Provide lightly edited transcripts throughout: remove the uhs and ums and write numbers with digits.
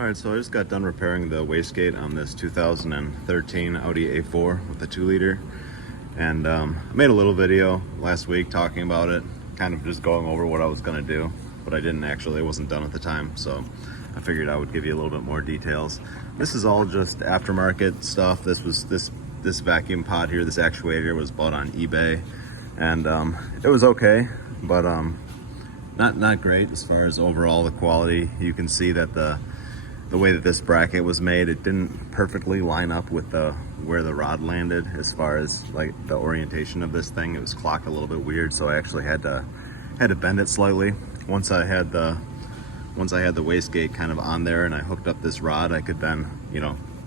Alright, so I just got done repairing the wastegate on this 2013 Audi A4 with the 2-liter. And I made a little video last week talking about it, kind of just going over what I was going to do. But I didn't actually, it wasn't done at the time, so I figured I would give you a little bit more details. This is all just aftermarket stuff. This vacuum pod here, this actuator was bought on eBay. And it was okay, but not great as far as overall the quality. You can see that the way that this bracket was made, it didn't perfectly line up with where the rod landed as far as like the orientation of this thing. It was clocked a little bit weird, so I actually had to bend it slightly. Once I had the wastegate kind of on there and I hooked up this rod, I could then,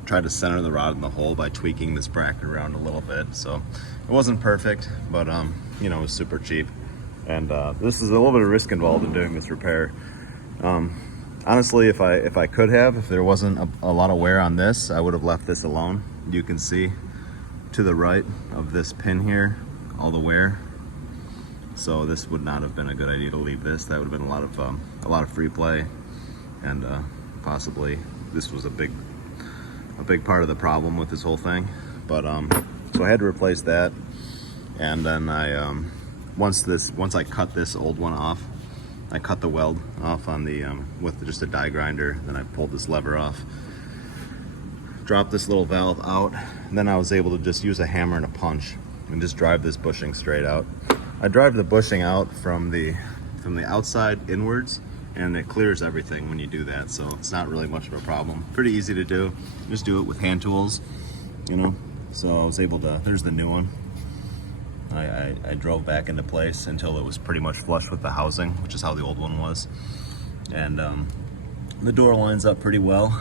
try to center the rod in the hole by tweaking this bracket around a little bit. So it wasn't perfect, but it was super cheap. And this is a little bit of risk involved in doing this repair. Honestly, if there wasn't a lot of wear on this, I would have left this alone. You can see to the right of this pin here, all the wear. So this would not have been a good idea to leave this. That would have been a lot of free play, and possibly this was a big part of the problem with this whole thing. But so I had to replace that, and then once I cut this old one off, I cut the weld off on the with just a die grinder. Then I pulled this lever off, dropped this little valve out, and then I was able to just use a hammer and a punch and just drive this bushing straight out. I drive the bushing out from the outside inwards, and it clears everything when you do that, so it's not really much of a problem. Pretty easy to do. Just do it with hand tools, So I was able to, there's the new one. I drove back into place until it was pretty much flush with the housing, which is how the old one was. And the door lines up pretty well.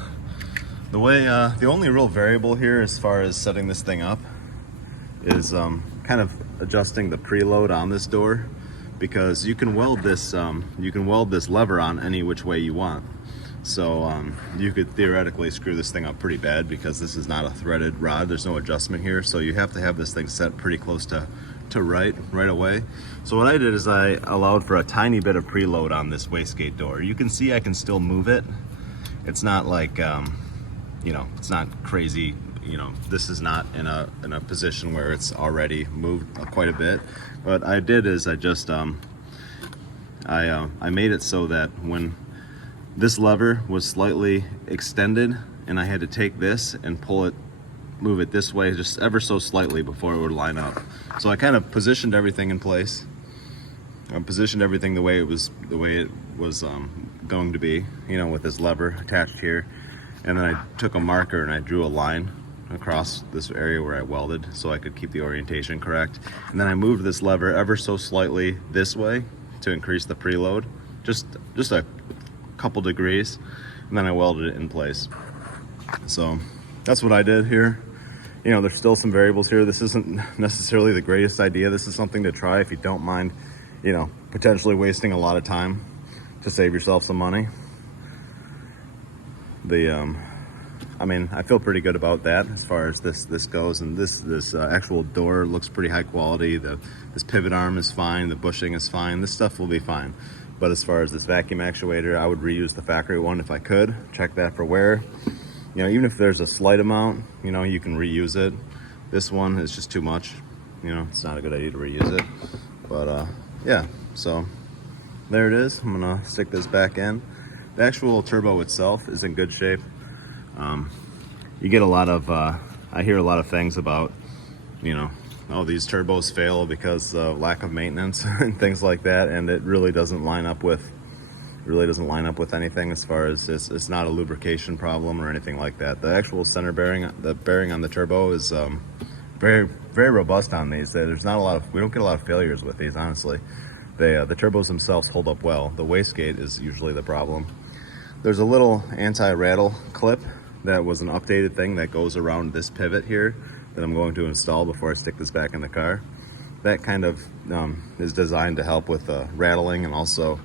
The only real variable here as far as setting this thing up is kind of adjusting the preload on this door, because you can weld this lever on any which way you want. So you could theoretically screw this thing up pretty bad, because this is not a threaded rod. There's no adjustment here, so you have to have this thing set pretty close to right away. So what I did is I allowed for a tiny bit of preload on this wastegate door. You can see I can still move it. It's not like it's not crazy. This is not in a position where it's already moved quite a bit. What I did is I just I made it so that when this lever was slightly extended and I had to take this and move it this way just ever so slightly before it would line up. So I kind of positioned everything in place. I positioned everything the way it was going to be, with this lever attached here. And then I took a marker and I drew a line across this area where I welded so I could keep the orientation correct. And then I moved this lever ever so slightly this way to increase the preload, just a couple degrees, and then I welded it in place. So that's what I did here. There's still some variables here. This isn't necessarily the greatest idea. This is something to try if you don't mind, potentially wasting a lot of time to save yourself some money. I feel pretty good about that as far as this goes, and this actual door looks pretty high quality. This pivot arm is fine, the bushing is fine, this stuff will be fine. But as far as this vacuum actuator, I would reuse the factory one if I could. Check that for wear. Even if there's a slight amount, you can reuse it. This one is just too much. It's not a good idea to reuse it. But yeah, so there it is. I'm gonna stick this back in. The actual turbo itself is in good shape. You get a lot of, I hear a lot of things about, oh, these turbos fail because of lack of maintenance and things like that, and it really doesn't line up with anything as far as it's not a lubrication problem or anything like that. The actual center bearing, the bearing on the turbo is very, very robust on these. We don't get a lot of failures with these, honestly. The turbos themselves hold up well. The wastegate is usually the problem. There's a little anti-rattle clip that was an updated thing that goes around this pivot here that I'm going to install before I stick this back in the car. That kind of is designed to help with rattling and also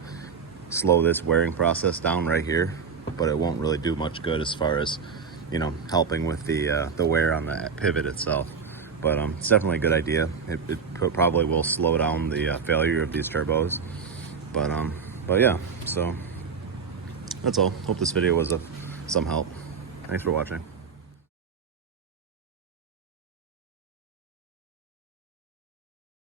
slow this wearing process down right here, but it won't really do much good as far as helping with the wear on the pivot itself. But it's definitely a good idea. It probably will slow down the failure of these turbos. But yeah, so that's all. Hope this video was of some help. Thanks for watching.